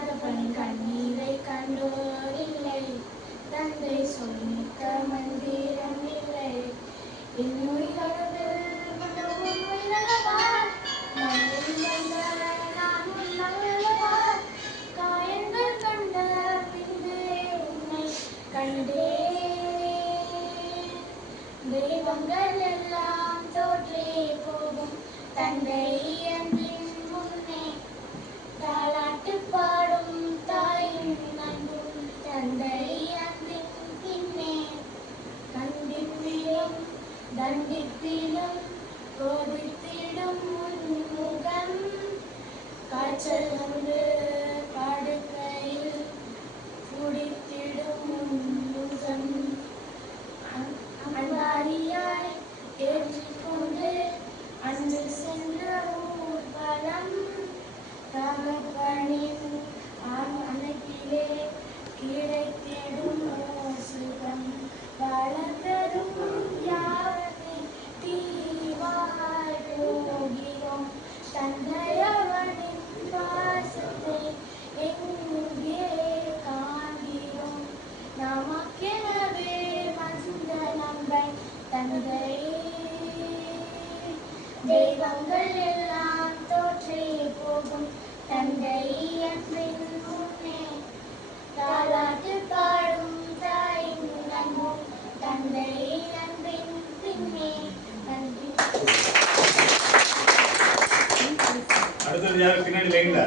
தகப்பன் கண்ணீரை கண்டோர் இல்லை தந்தை சொல்லித்த மந்திரம் இல்லை. என் காயங்கள் கண்ட உன்னை தெய்வங்கள் எல்லாம் தோற்றே போகும் தந்தை அன்பின் முன்னே தாலாட்டு பாடும் தாயின் அன்பும் தந்தை அன்பின் பின்னே கண்டிப்பிலும் தண்டிப்பிலும் கோபித்திடும் முன்முகம் காய்ச்சல் தந்தை தெய்வங்கள் எல்லாம் தோற்றே போகும் தந்தை அன்பின் முன்னே தாலாட்டு பாடும் தாயின் அன்பும் தந்தை அன்பின் பின்னே நன்றி அடுத்தது யாரு பின்னாடி லைன்ல